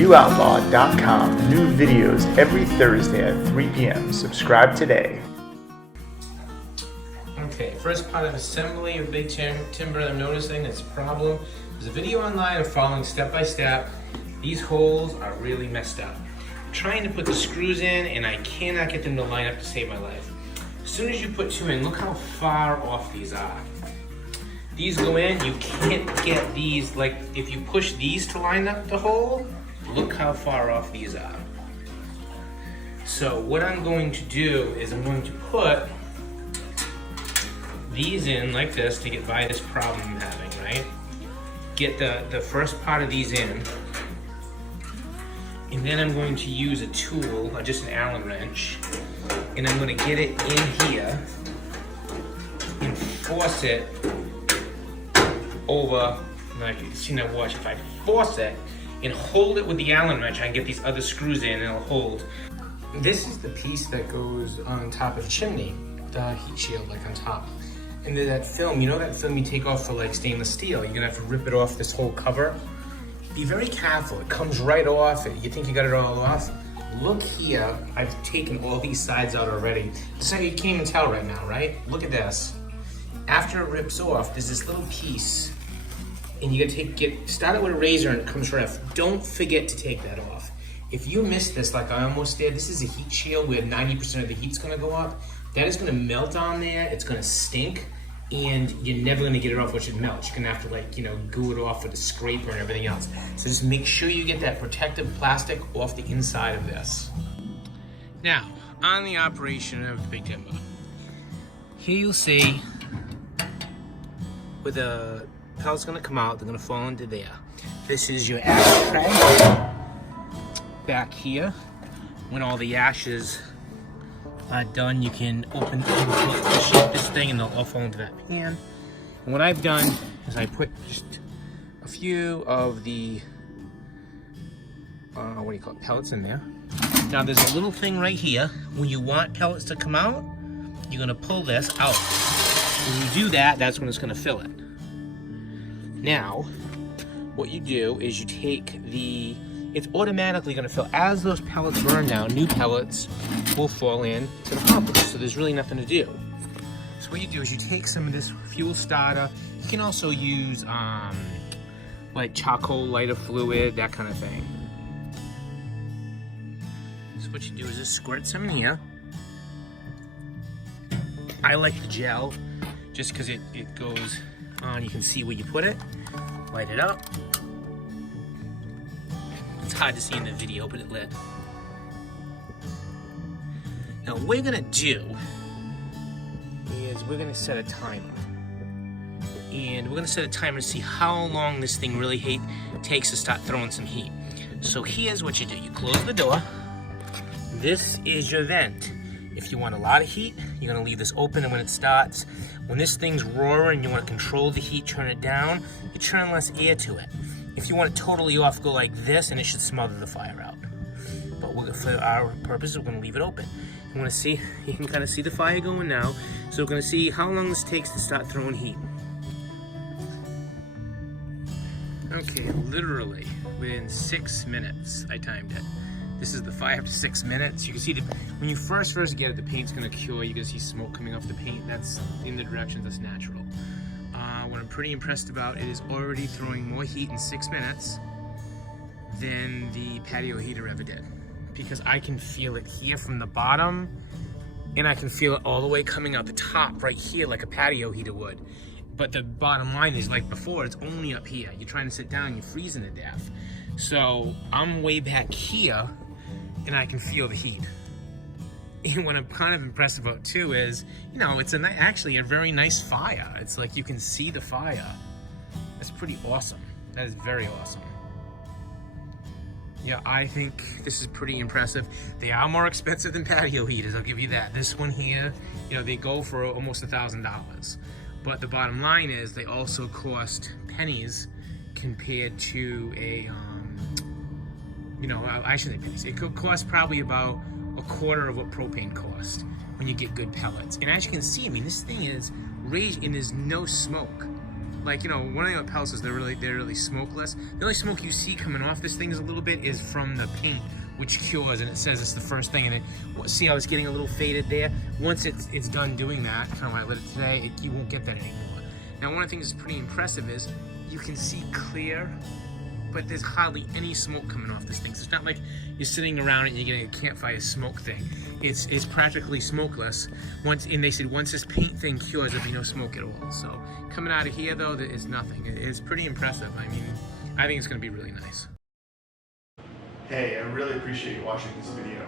BTUOutlaw.com. New videos every Thursday at 3 p.m. Subscribe today. Okay, first part of assembly of big timber I'm noticing that's a problem. There's a video online of following step by step. These holes are really messed up. I'm trying to put the screws in and I cannot get them to line up to save my life. As soon as you put two in, look how far off these are. These go in, you can't get these, like if you push these to line up the hole, look how far off these are. So what I'm going to do is I'm going to put these in like this to get by this problem I'm having, right? Get the first part of these in, and then I'm going to use a tool, just an Allen wrench, and I'm going to get it in here and force it over. Like you see now, watch, if I force it and hold it with the Allen wrench, I can get these other screws in and it'll hold. This is the piece that goes on top of the chimney, the heat shield, like on top. And then that film, you know that film you take off for like stainless steel, you're gonna have to rip it off this whole cover. Be very careful, it comes right off. You think you got it all off? Look here, I've taken all these sides out already. So you can't even tell right now, right? Look at this. After it rips off, there's this little piece, and you gotta start it with a razor and it comes right off. Don't forget to take that off. If you miss this, like I almost did, this is a heat shield where 90% of the heat's gonna go up. That is gonna melt on there, it's gonna stink, and you're never gonna get it off once it melts. You're gonna have to, like, you know, goo it off with a scraper and everything else. So just make sure you get that protective plastic off the inside of this. Now, on the operation of the big timber, here you'll see where the pellets gonna come out, they're gonna fall into there. This is your ash tray back here. When all the ashes are done, you can open and shape this thing and they'll all fall into that pan. And what I've done is I put just a few of the pellets in there. Now there's a little thing right here. When you want pellets to come out, you're gonna pull this out. When you do that, that's when it's gonna fill it. Now, what you do is you take it's automatically gonna fill. As those pellets burn down, new pellets will fall in to the hopper, so there's really nothing to do. So what you do is you take some of this fuel starter. You can also use like charcoal lighter fluid, that kind of thing. So what you do is just squirt some in here. I like the gel just because it goes on. You can see where you put it. Light it up. It's hard to see in the video, but it lit. Now what we're gonna do is we're gonna set a timer. And we're gonna set a timer to see how long this thing really takes to start throwing some heat. So here's what you do. You close the door. This is your vent. If you want a lot of heat, you're gonna leave this open, and when it starts, when this thing's roaring, you wanna control the heat, turn it down, you turn less air to it. If you want it totally off, go like this, and it should smother the fire out. But for our purposes, we're gonna leave it open. You wanna see, you can kind of see the fire going now. So we're gonna see how long this takes to start throwing heat. Okay, literally within 6 minutes, I timed it. This is the fire after 6 minutes. You can see when you first get it, the paint's gonna cure. You're gonna see smoke coming off the paint. That's in the directions that's natural. What I'm pretty impressed about, it is already throwing more heat in 6 minutes than the patio heater ever did. Because I can feel it here from the bottom, and I can feel it all the way coming out the top right here like a patio heater would. But the bottom line is, like before, it's only up here. You're trying to sit down, you're freezing to death. So I'm way back here, and I can feel the heat. And what I'm kind of impressed about too is, you know, it's actually a very nice fire. It's like you can see the fire. That's pretty awesome. That is very awesome. Yeah, I think this is pretty impressive. They are more expensive than patio heaters, I'll give you that. This one here, you know, they go for almost $1,000. But the bottom line is they also cost pennies compared to a, you know, I shouldn't say pennies. It could cost probably about a quarter of what propane costs when you get good pellets. And as you can see, I mean, this thing is raging and there's no smoke. like, you know, one thing about pellets is they're really smokeless. The only smoke you see coming off this thing is a little bit is from the paint, which cures, and it says it's the first thing. And it, see how it's getting a little faded there? Once it's done doing that, kind of why I lit it today, you won't get that anymore. Now, one of the things that's pretty impressive is you can see clear, but there's hardly any smoke coming off this thing. So it's not like you're sitting around and you're getting a campfire smoke thing. It's practically smokeless. And they said once this paint thing cures, there'll be no smoke at all. So coming out of here though, there is nothing. It's pretty impressive. I mean, I think it's gonna be really nice. Hey, I really appreciate you watching this video.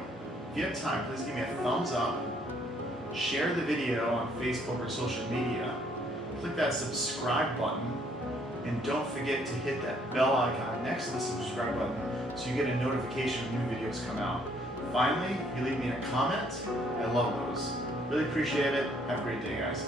If you have time, please give me a thumbs up, share the video on Facebook or social media, click that subscribe button, and don't forget to hit that bell icon next to the subscribe button so you get a notification when new videos come out. Finally, if you leave me a comment, I love those. Really appreciate it. Have a great day, guys.